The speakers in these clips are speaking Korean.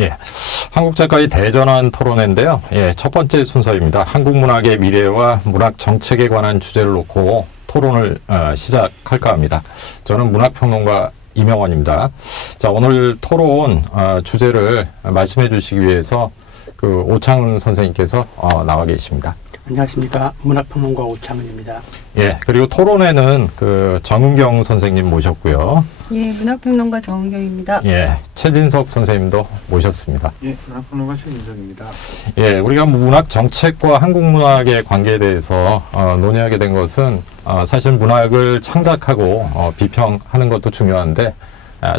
예, 한국 작가의 대전환 토론회인데요. 예, 첫 번째 순서입니다. 한국 문학의 미래와 문학 정책에 관한 주제를 놓고 토론을 시작할까 합니다. 저는 문학평론가 이명원입니다. 자, 오늘 토론 주제를 말씀해 주시기 위해서 그 오창은 선생님께서 나와 계십니다. 안녕하십니까. 문학평론가 오창은입니다. 예, 그리고 토론회는 그 정은경 선생님 모셨고요. 예, 문학평론가 정은경입니다. 예, 최진석 선생님도 모셨습니다. 예, 문학평론가 최진석입니다. 예, 우리가 문학 정책과 한국 문학의 관계에 대해서 논의하게 된 것은 사실 문학을 창작하고 비평하는 것도 중요한데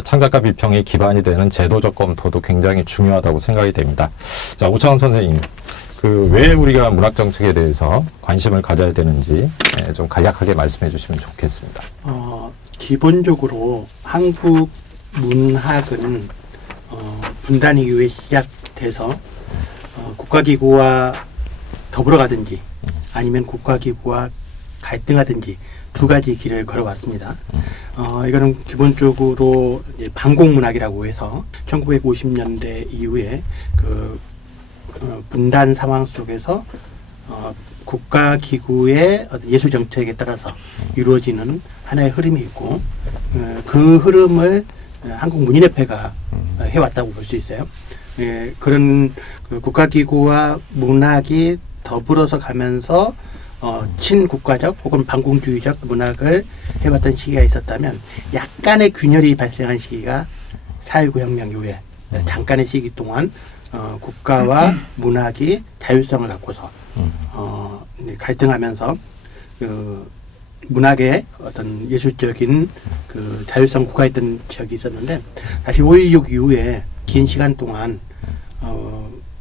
창작과 비평이 기반이 되는 제도적 검토도 굉장히 중요하다고 생각이 됩니다. 자, 오창원 선생님, 왜 우리가 문학 정책에 대해서 관심을 가져야 되는지 좀 간략하게 말씀해 주시면 좋겠습니다. 기본적으로 한국 문학은 분단 이후에 시작돼서 국가기구와 더불어 가든지 아니면 국가기구와 갈등하든지 두 가지 길을 걸어왔습니다. 이거는 기본적으로 반공문학이라고 해서 1950년대 이후에 분단 상황 속에서 국가기구의 예술 정책에 따라서 이루어지는 하나의 흐름이 있고 그 흐름을 한국문인협회가 해왔다고 볼 수 있어요. 그런 국가기구와 문학이 더불어서 가면서 친국가적 혹은 반공주의적 문학을 해왔던 시기가 있었다면 약간의 균열이 발생한 시기가 4.19 혁명 이후에 잠깐의 시기 동안 국가와 문학이 자율성을 갖고서 갈등하면서 문학의 어떤 예술적인 자율성 국가했던 적이 있었는데 다시 5.16 이후에 긴 시간 동안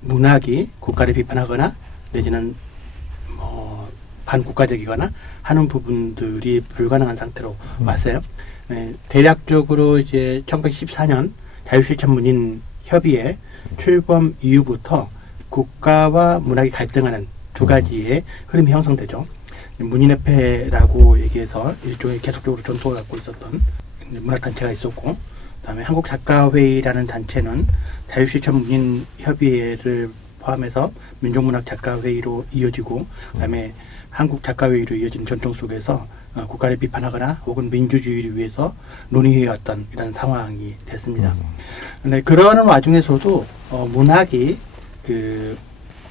문학이 국가를 비판하거나 내지는 반국가적이거나 하는 부분들이 불가능한 상태로 왔어요. 대략적으로 이제 1914년 자유실천문인 협의회 출범 이후부터 국가와 문학이 갈등하는 두 가지의 흐름이 형성되죠. 문인협회라고 얘기해서 일종의 계속적으로 전통을 갖고 있었던 문학단체가 있었고, 그다음에 한국작가회의라는 단체는 자유실천문인협의회를 포함해서 민족문학작가회의로 이어지고, 그다음에 한국작가회의로 이어진 전통 속에서 국가를 비판하거나 혹은 민주주의를 위해서 논의해왔던 이런 상황이 됐습니다. 근데 그러는 와중에서도 문학이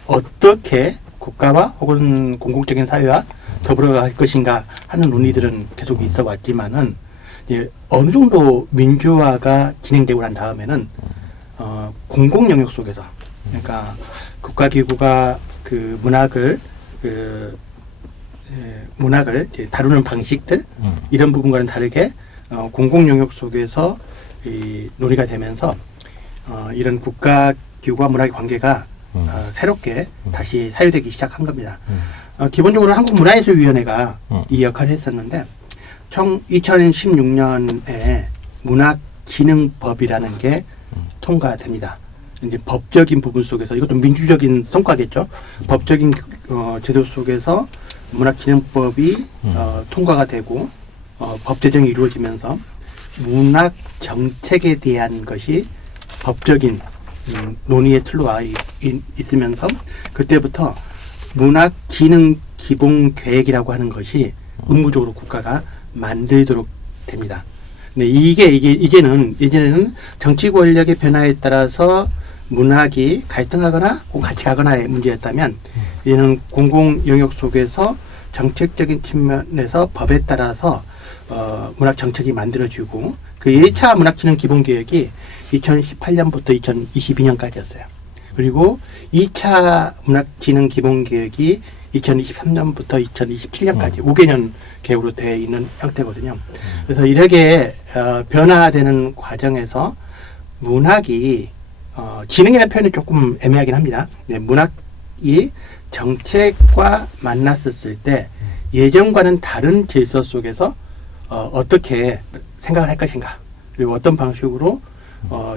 어떻게 국가와 혹은 공공적인 사회와 더불어갈 것인가 하는 논의들은 계속 있어 왔지만은 어느 정도 민주화가 진행되고 난 다음에는 공공 영역 속에서, 그러니까 국가기구가 문학을 다루는 방식들 이런 부분과는 다르게 공공 영역 속에서 논의가 되면서 이런 국가기구와 문학의 관계가 새롭게 다시 사유되기 시작한 겁니다. 기본적으로 한국문화예술위원회가 이 역할을 했었는데 2016년에 문학진흥법이라는 게 통과됩니다. 이제 법적인 부분 속에서 이것도 민주적인 성과겠죠. 법적인 제도 속에서 문학진흥법이 통과가 되고 법 제정이 이루어지면서 문학 정책에 대한 것이 법적인 논의의 틀로 와 있으면서 그때부터 문학진흥기본계획이라고 하는 것이 의무적으로 국가가 만들도록 됩니다. 근데 이제는 정치 권력의 변화에 따라서 문학이 갈등하거나 혹은 같이 가거나의 문제였다면 이제는 공공 영역 속에서 정책적인 측면에서 법에 따라서 문학 정책이 만들어지고 그 1차 문학진흥 기본계획이 2018년부터 2022년까지였어요. 그리고 2차 문학진흥 기본계획이 2023년부터 2027년까지 5개년 계획으로 되어 있는 형태거든요. 그래서 이렇게 변화되는 과정에서 문학이 진흥이라는 표현이 조금 애매하긴 합니다. 문학이 정책과 만났었을 때 예전과는 다른 질서 속에서 어떻게 생각을 할 것인가, 그리고 어떤 방식으로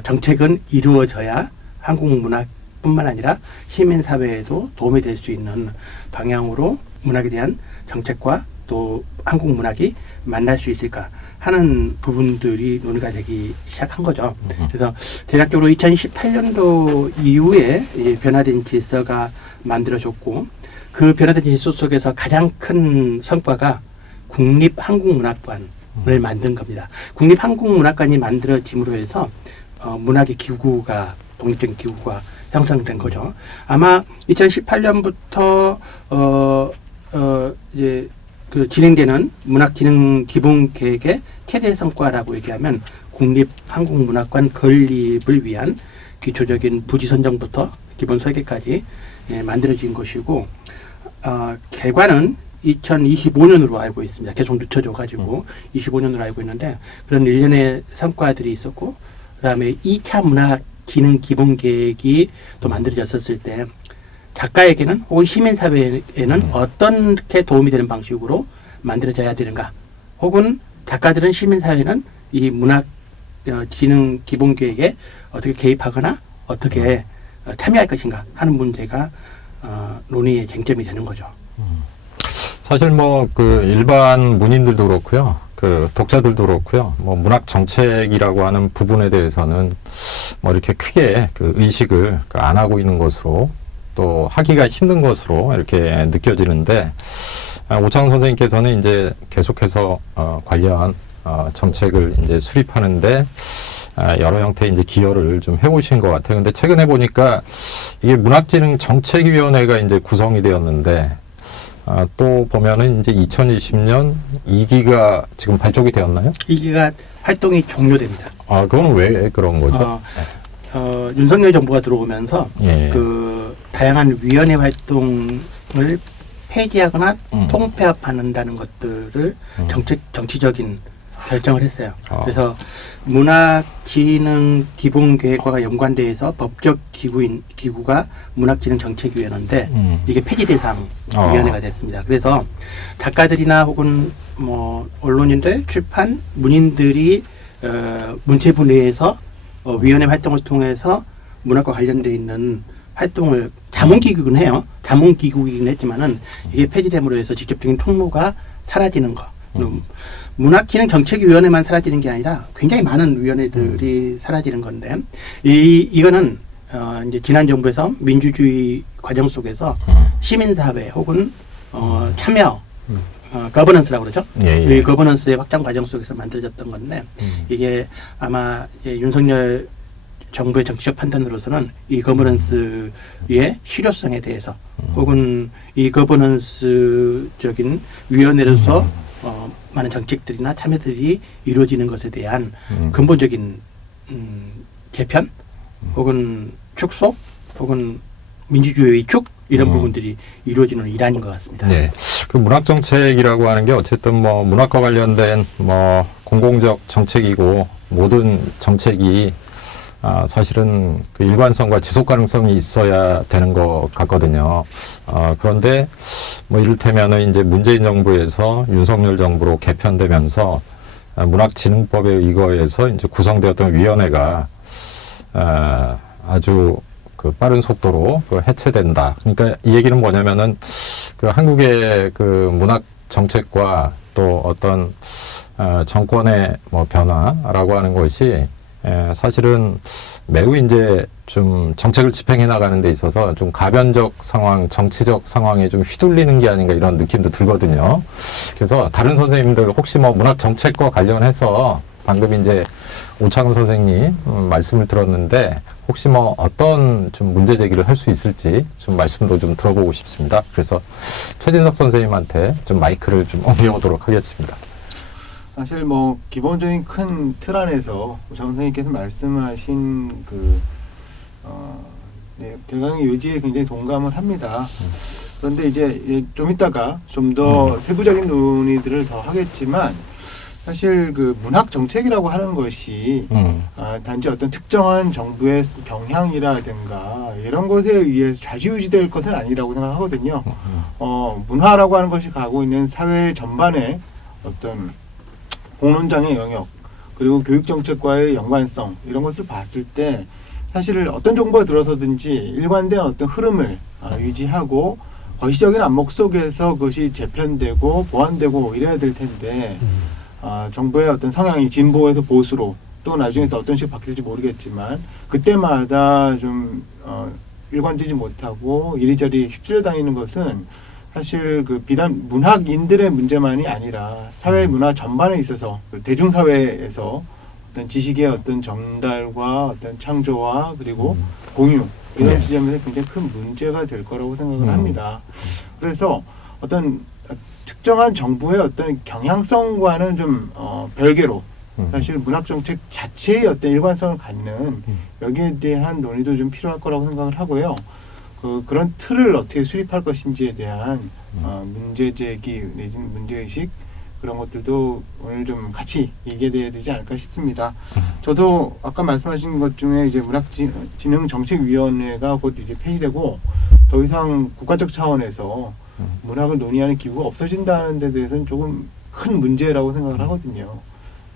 정책은 이루어져야 한국 문학뿐만 아니라 시민사회에도 도움이 될 수 있는 방향으로 문학에 대한 정책과 또 한국 문학이 만날 수 있을까 하는 부분들이 논의가 되기 시작한 거죠. 그래서 대략적으로 2018년도 이후에 변화된 질서가 만들어졌고 그 변화된 질서 속에서 가장 큰 성과가 국립한국문학관을 만든 겁니다. 국립한국문학관이 만들어짐으로 해서 문학의 기구가 독립적인 기구가 형성된 거죠. 아마 2018년부터 이제 그 진행되는 문학진흥 기본계획의 최대 성과라고 얘기하면 국립한국문학관 건립을 위한 기초적인 부지 선정부터 기본 설계까지 만들어진 것이고 개관은 2025년으로 알고 있습니다. 계속 늦춰져가지고 25년으로 알고 있는데 그런 일련의 성과들이 있었고 그다음에 2차 문학진흥 기본계획이 또 만들어졌었을 때 작가에게는 혹은 시민사회에는 어떻게 도움이 되는 방식으로 만들어져야 되는가 혹은 작가들은 시민사회는 이 문학진흥 기본계획에 어떻게 개입하거나 어떻게 참여할 것인가 하는 문제가 논의의 쟁점이 되는 거죠. 사실 뭐 그 일반 문인들도 그렇고요. 그 독자들도 그렇고요. 뭐 문학 정책이라고 하는 부분에 대해서는 뭐 이렇게 크게 그 의식을 안 하고 있는 것으로 또 하기가 힘든 것으로 이렇게 느껴지는데 오창훈 선생님께서는 이제 계속해서 관련 정책을 이제 수립하는데 여러 형태의 이제 기여를 좀 해오신 것 같아요. 근데 최근에 보니까 이게 문학진흥 정책위원회가 이제 구성이 되었는데 또 보면은 이제 2020년 2기가 지금 발족이 되었나요? 2기가 활동이 종료됩니다. 그건 왜 그런 거죠? 윤석열 정부가 들어오면서 예. 그 다양한 위원회 활동을 폐지하거나 통폐합한다는 것들을 정치적인 결정을 했어요. 그래서 문학진흥 기본계획과 연관돼서 법적 기구가 문학진흥정책위원회인데 이게 폐지 대상 위원회가 됐습니다. 그래서 작가들이나 혹은 뭐 언론인들, 출판, 문인들이 문체부 내에서 위원회 활동을 통해서 문학과 관련돼 있는 활동을 자문기구긴 해요. 자문기구이긴 했지만은 이게 폐지됨으로 해서 직접적인 통로가 사라지는 거. 문학진흥정책위원회만 사라지는 게 아니라 굉장히 많은 위원회들이 사라지는 건데 이거는 이제 지난 정부에서 민주주의 과정 속에서 시민사회 혹은 참여 거버넌스라고 그러죠. 이 거버넌스의 확장 과정 속에서 만들어졌던 건데 이게 아마 이제 윤석열 정부의 정치적 판단으로서는 이 거버넌스의 실효성에 대해서 혹은 이 거버넌스적인 위원회로서 많은 정책들이나 참여들이 이루어지는 것에 대한 근본적인 재편 혹은 축소 혹은 민주주의 위축 이런 부분들이 이루어지는 일환인 것 같습니다. 네. 그 문학 정책이라고 하는 게 어쨌든 뭐 문학과 관련된 뭐 공공적 정책이고 모든 정책이 사실은 그 일관성과 지속 가능성이 있어야 되는 것 같거든요. 그런데 뭐 이를테면은 이제 문재인 정부에서 윤석열 정부로 개편되면서 문학진흥법에 의거해서 이제 구성되었던 위원회가 아주 그 빠른 속도로 그 해체된다. 그러니까 이 얘기는 뭐냐면은 그 한국의 그 문학 정책과 또 어떤 정권의 뭐 변화라고 하는 것이 사실은 매우 이제 좀 정책을 집행해 나가는 데 있어서 좀 가변적 상황, 정치적 상황에 좀 휘둘리는 게 아닌가 이런 느낌도 들거든요. 그래서 다른 선생님들 혹시 뭐 문학 정책과 관련해서 방금 이제 오창훈 선생님 말씀을 들었는데 혹시 뭐 어떤 좀 문제 제기를 할 수 있을지 좀 말씀도 좀 들어보고 싶습니다. 그래서 최진석 선생님한테 좀 마이크를 좀 옮겨오도록 하겠습니다. 사실 뭐 기본적인 큰 틀 안에서 정 선생님께서 말씀하신 그 대강의 요지에 굉장히 동감을 합니다. 그런데 이제 좀 이따가 좀 더 세부적인 논의들을 더 하겠지만 사실 그 문학 정책이라고 하는 것이 단지 어떤 특정한 정부의 경향이라든가 이런 것에 의해서 좌지우지될 것은 아니라고 생각하거든요. 문화라고 하는 것이 가고 있는 사회 전반의 어떤 공론장의 영역 그리고 교육 정책과의 연관성 이런 것을 봤을 때 사실 어떤 정부가 들어서든지 일관된 어떤 흐름을 유지하고 거시적인 안목 속에서 그것이 재편되고 보완되고 이래야 될 텐데 정부의 어떤 성향이 진보에서 보수로 또 나중에 또 어떤 식으로 바뀔지 모르겠지만 그때마다 좀 일관되지 못하고 이리저리 휩쓸려 다니는 것은 사실 그 비단 문학인들의 문제만이 아니라 사회 문화 전반에 있어서 그 대중사회에서 어떤 지식의 어떤 전달과 어떤 창조와 그리고 공유 이런 네. 지점에서 굉장히 큰 문제가 될 거라고 생각을 합니다. 그래서 어떤 특정한 정부의 어떤 경향성과는 좀 별개로 사실 문학 정책 자체의 어떤 일관성을 갖는 여기에 대한 논의도 좀 필요할 거라고 생각을 하고요. 그런 틀을 어떻게 수립할 것인지에 대한 문제 제기 내지는 문제의식 그런 것들도 오늘 좀 같이 얘기해야 되지 않을까 싶습니다. 저도 아까 말씀하신 것 중에 이제 문학진흥정책위원회가 곧 이제 폐지되고 더 이상 국가적 차원에서 문학을 논의하는 기구가 없어진다는 데 대해서는 조금 큰 문제라고 생각을 하거든요.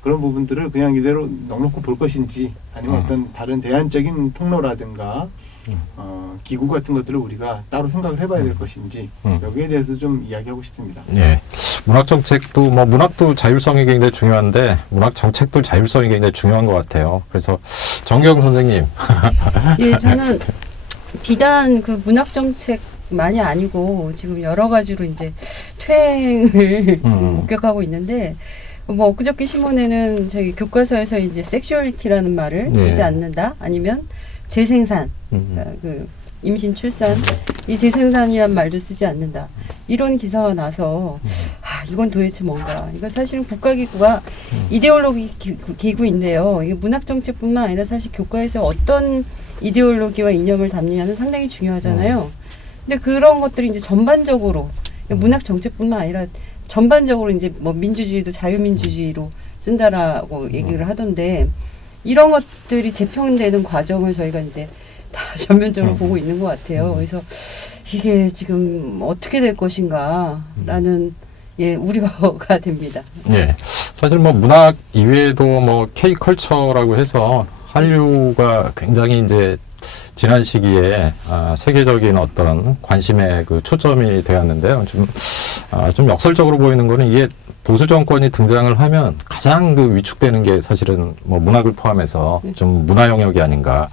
그런 부분들을 그냥 이대로 넉넉히 볼 것인지 아니면 어떤 다른 대안적인 통로라든가 기구 같은 것들을 우리가 따로 생각을 해봐야 될 것인지 여기에 대해서 좀 이야기하고 싶습니다. 예. 문학 정책도 뭐 문학도 자율성이 굉장히 중요한데 문학 정책도 자율성이 굉장히 중요한 것 같아요. 그래서 정경 선생님. 예, 저는 비단 그 문학 정책만이 아니고 지금 여러 가지로 이제 퇴행을 지금 목격하고 있는데 뭐 엊그저께 신문에는 저기 교과서에서 이제 섹슈얼리티라는 말을 네. 쓰지 않는다 아니면 재생산 그러니까 그 임신 출산 이 재생산이란 말도 쓰지 않는다 이런 기사가 나서 이건 도대체 뭔가 이거 사실은 국가기구가 이데올로기 기구인데요. 이게 문학 정책뿐만 아니라 사실 교과에서 어떤 이데올로기와 이념을 담느냐는 상당히 중요하잖아요. 근데 그런 것들이 이제 전반적으로 문학 정책뿐만 아니라 전반적으로 이제 뭐 민주주의도 자유민주주의로 쓴다라고 얘기를 하던데 이런 것들이 재평되는 과정을 저희가 이제 다 전면적으로 보고 있는 것 같아요. 그래서 이게 지금 어떻게 될 것인가라는 예 우려가 됩니다. 예. 사실 뭐 문학 이외에도 뭐 K컬처라고 해서 한류가 굉장히 이제 지난 시기에 세계적인 어떤 관심의 그 초점이 되었는데요. 좀 역설적으로 보이는 거는 이게 보수 정권이 등장을 하면 가장 그 위축되는 게 사실은 뭐 문학을 포함해서 좀 문화 영역이 아닌가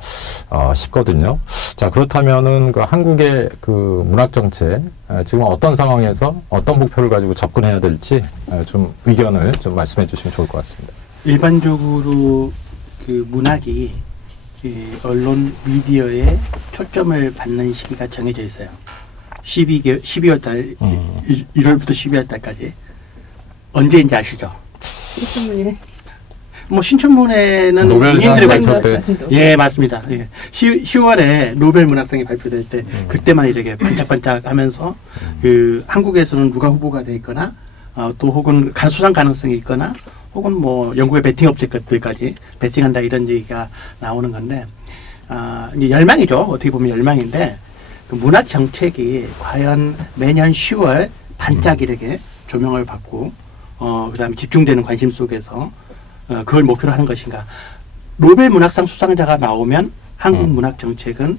싶거든요. 자, 그렇다면은 그 한국의 그 문학 정책 지금 어떤 상황에서 어떤 목표를 가지고 접근해야 될지 좀 의견을 좀 말씀해 주시면 좋을 것 같습니다. 일반적으로 그 문학이 언론 미디어에 초점을 받는 시기가 정해져 있어요. 12월 달, 1월부터 12월 달까지. 언제인지 아시죠? 신춘문예. 뭐 신춘문예는 노벨상 문인들의 발표 때. 예, 맞습니다. 예. 10월에 노벨 문학상이 발표될 때 그때만 이렇게 반짝반짝 하면서 그 한국에서는 누가 후보가 돼 있거나 또 혹은 수상 가능성이 있거나 혹은 뭐 영국의 베팅 업체들까지 베팅한다 이런 얘기가 나오는 건데 이제 열망이죠. 어떻게 보면 열망인데 그 문학 정책이 과연 매년 10월 반짝이렇게 조명을 받고 그다음에 집중되는 관심 속에서 그걸 목표로 하는 것인가. 노벨 문학상 수상자가 나오면 한국 문학 정책은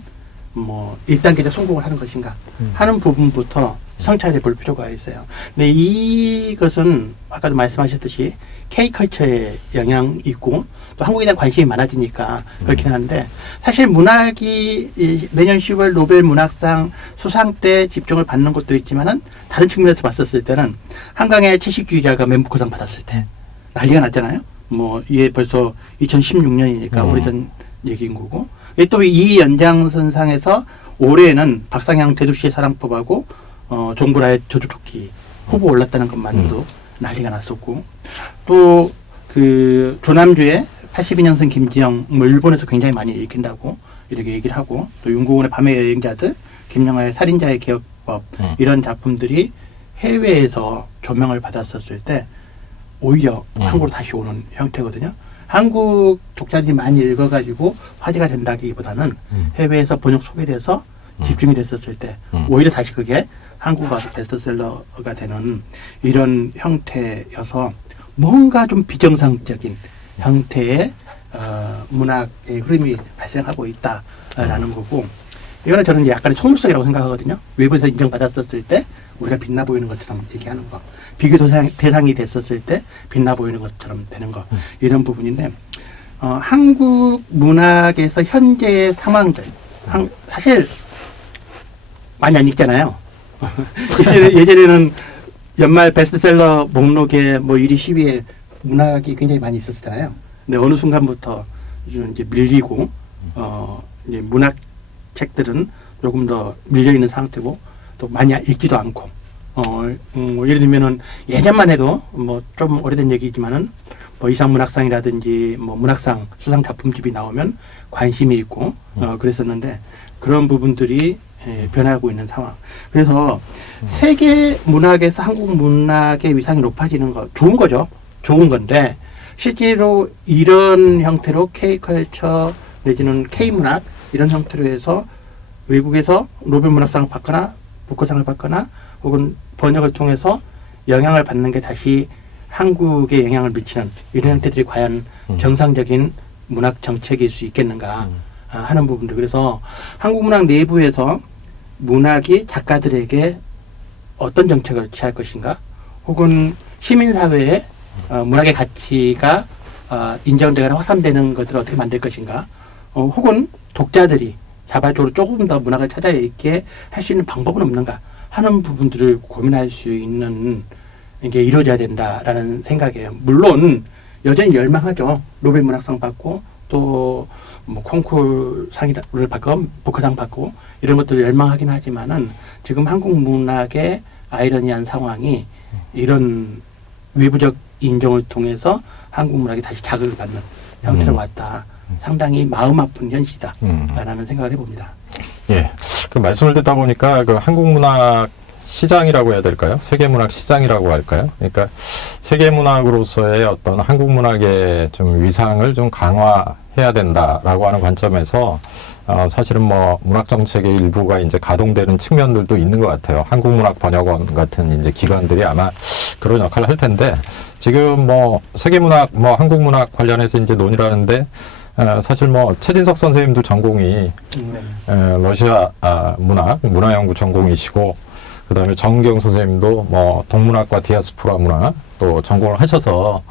뭐 1단계적 성공을 하는 것인가 하는 부분부터 성찰해 볼 필요가 있어요. 근데 이것은 아까도 말씀하셨듯이 K컬처의 영향이 있고 또 한국에 대한 관심이 많아지니까 그렇긴 한데 사실 문학이 매년 10월 노벨 문학상 수상 때 집중을 받는 것도 있지만은 다른 측면에서 봤었을 때는 한강의 채식주의자가 맨부커상 받았을 때 난리가 났잖아요. 뭐 이게 벌써 2016년이니까 오래전 얘기인 거고 또 이 연장선상에서 올해는 박상향 대도시의 사랑법하고 정보라의 저주토끼 후보 올랐다는 것만으로도 난리가 났었고 또 그 조남주의 82년생 김지영 뭐 일본에서 굉장히 많이 읽힌다고 이렇게 얘기를 하고 또 윤고은의 밤의 여행자들 김영하의 살인자의 기억법 이런 작품들이 해외에서 조명을 받았었을 때 오히려 한국으로 다시 오는 형태거든요. 한국 독자들이 많이 읽어가지고 화제가 된다기보다는 해외에서 번역 소개돼서 집중이 됐었을 때 오히려 다시 그게 한국 와서 베스트셀러가 되는 이런 형태여서 뭔가 좀 비정상적인 형태의 문학의 흐름이 발생하고 있다라는 거고 이거는 저는 이제 약간의 속물성이라고 생각하거든요. 외부에서 인정받았었을 때 우리가 빛나 보이는 것처럼 얘기하는 거, 비교 대상이 됐었을 때 빛나 보이는 것처럼 되는 거, 이런 부분인데 한국 문학에서 현재의 상황들 사실 많이 안 읽잖아요. 예전에는 연말 베스트셀러 목록에 뭐 1위, 10위에 문학이 굉장히 많이 있었잖아요. 근데 어느 순간부터 이제 밀리고 이제 문학 책들은 조금 더 밀려 있는 상태고 또 많이 읽지도 않고 예를 들면은 예전만 해도 뭐 좀 오래된 얘기지만은 뭐 이상문학상이라든지 뭐 문학상 수상 작품집이 나오면 관심이 있고 그랬었는데 그런 부분들이 변하고 있는 상황. 그래서 세계 문학에서 한국 문학의 위상이 높아지는 거 좋은 거죠. 좋은 건데 실제로 이런 형태로 K컬처 내지는 K문학 이런 형태로 해서 외국에서 노벨문학상을 받거나 부커상을 받거나 혹은 번역을 통해서 영향을 받는 게 다시 한국에 영향을 미치는 이런 형태들이 과연 정상적인 문학 정책일 수 있겠는가 하는 부분들. 그래서 한국 문학 내부에서 문학이 작가들에게 어떤 정책을 취할 것인가, 혹은 시민사회에 문학의 가치가 인정되거나 확산되는 것들을 어떻게 만들 것인가, 혹은 독자들이 자발적으로 조금 더 문학을 찾아 읽게 할 수 있는 방법은 없는가 하는 부분들을 고민할 수 있는 게 이루어져야 된다라는 생각이에요. 물론 여전히 열망하죠. 노벨 문학상 받고 또 뭐 콩쿠르 상을 받고 부커상 받고 이런 것들을 열망하긴 하지만은 지금 한국 문학의 아이러니한 상황이 이런 외부적 인정을 통해서 한국 문학이 다시 자극을 받는 형태로 왔다. 상당히 마음 아픈 현실이다라는 생각을 해봅니다. 예, 그 말씀을 듣다 보니까 그 한국 문학 시장이라고 해야 될까요? 세계 문학 시장이라고 할까요? 그러니까 세계 문학으로서의 어떤 한국 문학의 좀 위상을 좀 강화해야 된다라고 하는 관점에서 사실은 뭐 문학 정책의 일부가 이제 가동되는 측면들도 있는 것 같아요. 한국문학번역원 같은 이제 기관들이 아마 그런 역할을 할 텐데 지금 뭐 세계 문학, 뭐 한국 문학 관련해서 이제 논의를 하는데 사실 뭐 최진석 선생님도 전공이 러시아 문화연구 전공이시고 그다음에 정경 선생님도 뭐 동문학과 디아스포라 문화 또 전공을 하셔서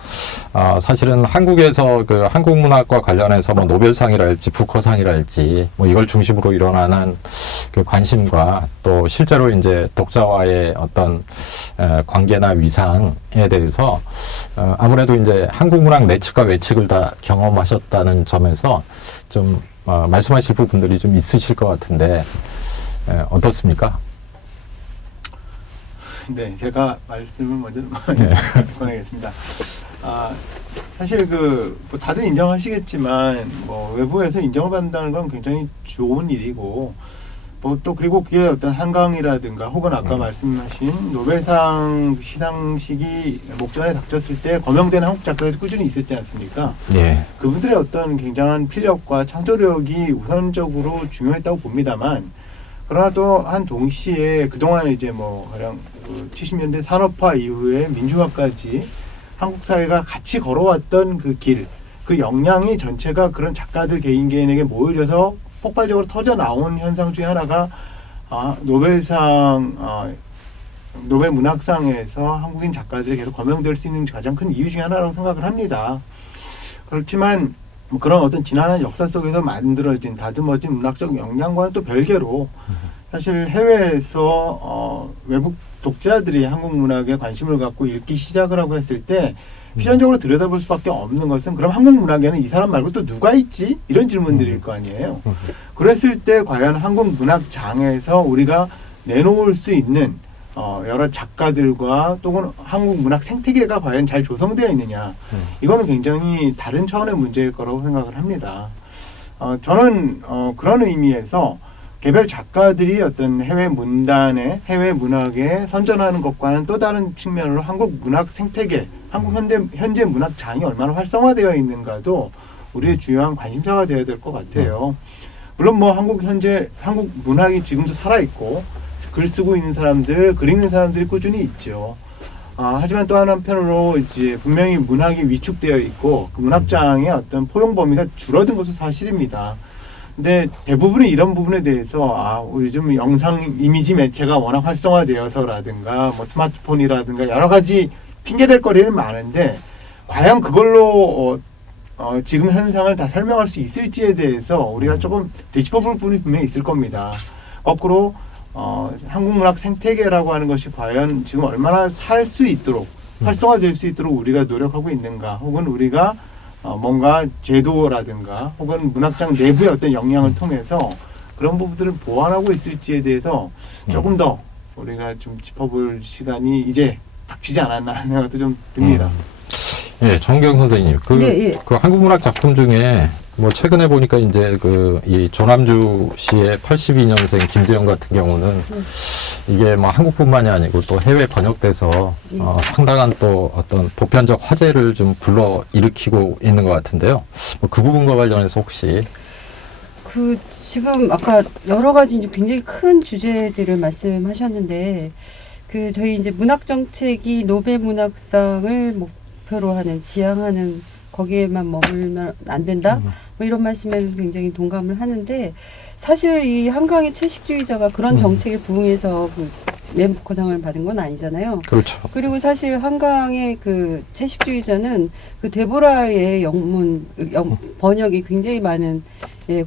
사실은 한국에서 그 한국 문학과 관련해서 뭐 노벨상이랄지 부커상이랄지 뭐 이걸 중심으로 일어나는 그 관심과 또 실제로 이제 독자와의 어떤 관계나 위상에 대해서 아무래도 이제 한국 문학 내측과 외측을 다 경험하셨다는 점에서 좀 말씀하실 부분들이 좀 있으실 것 같은데 어떻습니까? 네, 제가 말씀을 먼저 권하겠습니다. 사실 뭐 다들 인정하시겠지만 뭐 외부에서 인정을 받는다는 건 굉장히 좋은 일이고 뭐 또 그리고 그게 어떤 한강이라든가 혹은 아까 말씀하신 노벨상 시상식이 목전에 닥쳤을 때 거명되는 한국 작가들이 꾸준히 있었지 않습니까? 예. 그분들의 어떤 굉장한 필력과 창조력이 우선적으로 중요했다고 봅니다만 그러나 또 한 동시에 그동안 이제 뭐 가령 70년대 산업화 이후에 민주화까지 한국 사회가 같이 걸어왔던 그 길, 그 역량이 전체가 그런 작가들 개인에게 모여져서 폭발적으로 터져 나온 현상 중에 하나가 노벨 문학상에서 한국인 작가들이 계속 거명될 수 있는 가장 큰 이유 중에 하나라고 생각을 합니다. 그렇지만 뭐 그런 어떤 지난한 역사 속에서 만들어진 다듬어진 문학적 역량과는 또 별개로 사실 해외에서 외국 독자들이 한국 문학에 관심을 갖고 읽기 시작을 하고 했을 때 필연적으로 들여다볼 수밖에 없는 것은 그럼 한국 문학에는 이 사람 말고 또 누가 있지? 이런 질문들일 거 아니에요. 그랬을 때 과연 한국 문학장에서 우리가 내놓을 수 있는 여러 작가들과 또는 한국 문학 생태계가 과연 잘 조성되어 있느냐. 이거는 굉장히 다른 차원의 문제일 거라고 생각을 합니다. 저는 그런 의미에서 개별 작가들이 어떤 해외 문단에 해외 문학에 선전하는 것과는 또 다른 측면으로 한국 문학 생태계, 한국 현재 문학장이 얼마나 활성화되어 있는가도 우리의 중요한 관심사가 되어야 될 것 같아요. 물론 뭐 한국 문학이 지금도 살아있고 글 쓰고 있는 사람들, 글 읽는 사람들이 꾸준히 있죠. 하지만 또 한편으로 이제 분명히 문학이 위축되어 있고 그 문학장의 어떤 포용 범위가 줄어든 것은 사실입니다. 근데 대부분의 이런 부분에 대해서 요즘 영상 이미지 매체가 워낙 활성화되어서라든가 뭐 스마트폰이라든가 여러 가지 핑계댈 거리는 많은데 과연 그걸로 지금 현상을 다 설명할 수 있을지에 대해서 우리가 조금 되짚어볼 부분이 분명히 있을 겁니다. 거꾸로 한국문학 생태계라고 하는 것이 과연 지금 얼마나 살 수 있도록 활성화될 수 있도록 우리가 노력하고 있는가, 혹은 우리가 뭔가 제도라든가 혹은 문학장 내부의 어떤 역량을 통해서 그런 부분들을 보완하고 있을지에 대해서 조금 더 우리가 좀 짚어볼 시간이 이제 닥치지 않았나 하는 생각도 좀 듭니다. 예, 정경 선생님, 예. 그 한국 문학 작품 중에 뭐 최근에 보니까 이제 이 조남주 씨의 82년생 김재영 같은 경우는 이게 뭐 한국뿐만이 아니고 또 해외 번역돼서 상당한 또 어떤 보편적 화제를 좀 불러 일으키고 있는 것 같은데요. 뭐 그 부분과 관련해서 혹시 지금 아까 여러 가지 이제 굉장히 큰 주제들을 말씀하셨는데 저희 이제 문학 정책이 노벨 문학상을 목표로 하는 지향하는 거기에만 머물면 안 된다? 뭐 이런 말씀에 굉장히 동감을 하는데 사실 이 한강의 채식주의자가 그런 정책에 부응해서 맨부커상을 받은 건 아니잖아요. 그렇죠. 그리고 사실 한강의 채식주의자는 데보라의 영문 번역이 굉장히 많은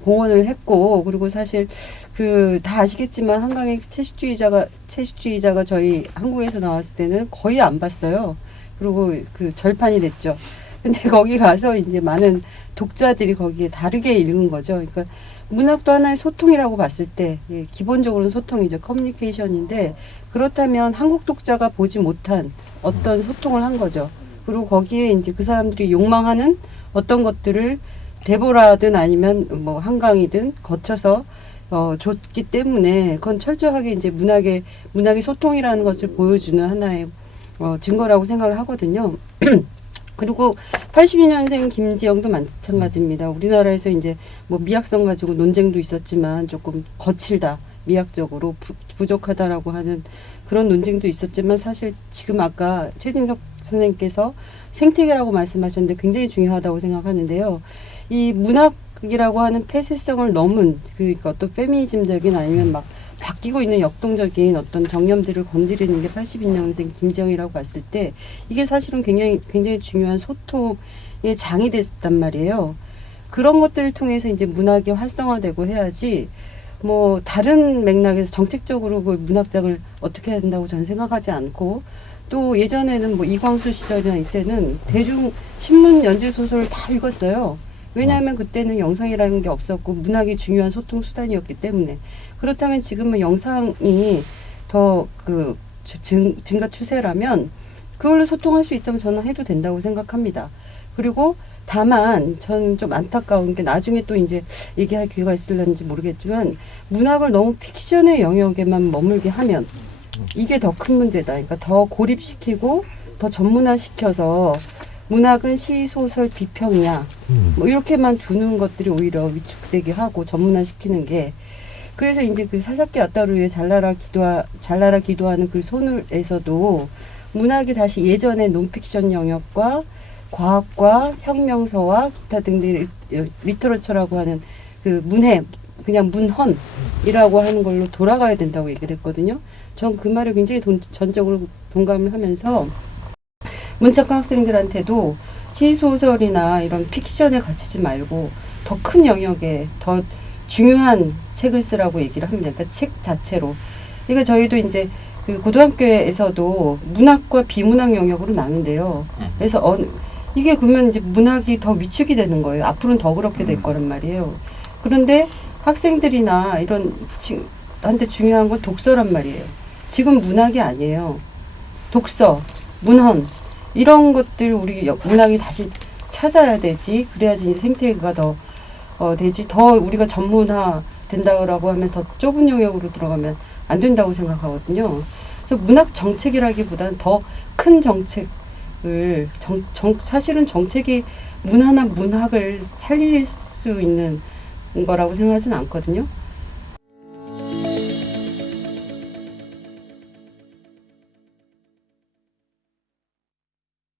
공헌을 했고, 그리고 사실 다 아시겠지만 한강의 채식주의자가 저희 한국에서 나왔을 때는 거의 안 봤어요. 그리고 절판이 됐죠. 근데 거기 가서 이제 많은 독자들이 거기에 다르게 읽은 거죠. 그러니까 문학도 하나의 소통이라고 봤을 때 기본적으로는 소통이죠. 커뮤니케이션인데 그렇다면 한국 독자가 보지 못한 어떤 소통을 한 거죠. 그리고 거기에 이제 그 사람들이 욕망하는 어떤 것들을 데보라든 아니면 뭐 한강이든 거쳐서 줬기 때문에 그건 철저하게 이제 문학의 소통이라는 것을 보여주는 하나의 증거라고 생각을 하거든요. 그리고 82년생 김지영도 마찬가지입니다. 우리나라에서 이제 뭐 미학성 가지고 논쟁도 있었지만 조금 거칠다, 미학적으로 부족하다라고 하는 그런 논쟁도 있었지만 사실 지금 아까 최진석 선생님께서 생태계라고 말씀하셨는데 굉장히 중요하다고 생각하는데요. 이 문학이라고 하는 폐쇄성을 넘은 그러니까 어떤 페미니즘적인 아니면 막 바뀌고 있는 역동적인 어떤 정념들을 건드리는 게 82년생 김지영이라고 봤을 때 이게 사실은 굉장히 중요한 소통의 장이 됐단 말이에요. 그런 것들을 통해서 이제 문학이 활성화되고 해야지 뭐 다른 맥락에서 정책적으로 그 문학장을 어떻게 해야 된다고 저는 생각하지 않고, 또 예전에는 뭐 이광수 시절이나 이때는 대중 신문 연재 소설을 다 읽었어요. 왜냐하면 그때는 영상이라는 게 없었고 문학이 중요한 소통 수단이었기 때문에. 그렇다면 지금은 영상이 더 증가 추세라면 그걸로 소통할 수 있다면 저는 해도 된다고 생각합니다. 그리고 다만 저는 좀 안타까운 게 나중에 또 이제 얘기할 기회가 있을는지 모르겠지만 문학을 너무 픽션의 영역에만 머물게 하면 이게 더 큰 문제다. 그러니까 더 고립시키고 더 전문화시켜서 문학은 시, 소설, 비평이야. 뭐 이렇게만 두는 것들이 오히려 위축되게 하고 전문화시키는 게. 그래서 이제 사사키 아따루의 잘나라 기도하는 그 손을에서도 문학이 다시 예전의 논픽션 영역과 과학과 혁명서와 기타 등등 리터러처라고 하는 문해, 그냥 문헌이라고 하는 걸로 돌아가야 된다고 얘기를 했거든요. 전 그 말에 굉장히 전적으로 동감을 하면서 문창과 학생들한테도 시소설이나 이런 픽션에 갇히지 말고 더 큰 영역에 더 중요한 책을 쓰라고 얘기를 합니다. 그러니까 책 자체로. 그러니까 저희도 이제 고등학교에서도 문학과 비문학 영역으로 나는데요. 그래서 이게 그러면 이제 문학이 더 위축이 되는 거예요. 앞으로는 더 그렇게 될 거란 말이에요. 그런데 학생들이나 이런 한테 중요한 건 독서란 말이에요. 지금 문학이 아니에요. 독서, 문헌 이런 것들 우리 문학이 다시 찾아야 되지. 그래야지 생태계가 더 되지. 더 우리가 전문화 된다고 하면서 좁은 영역으로 들어가면 안 된다고 생각하거든요. 그래서 문학 정책이라기보다는 더 큰 정책을 사실은 정책이 문화나 문학을 살릴 수 있는 거라고 생각하지는 않거든요.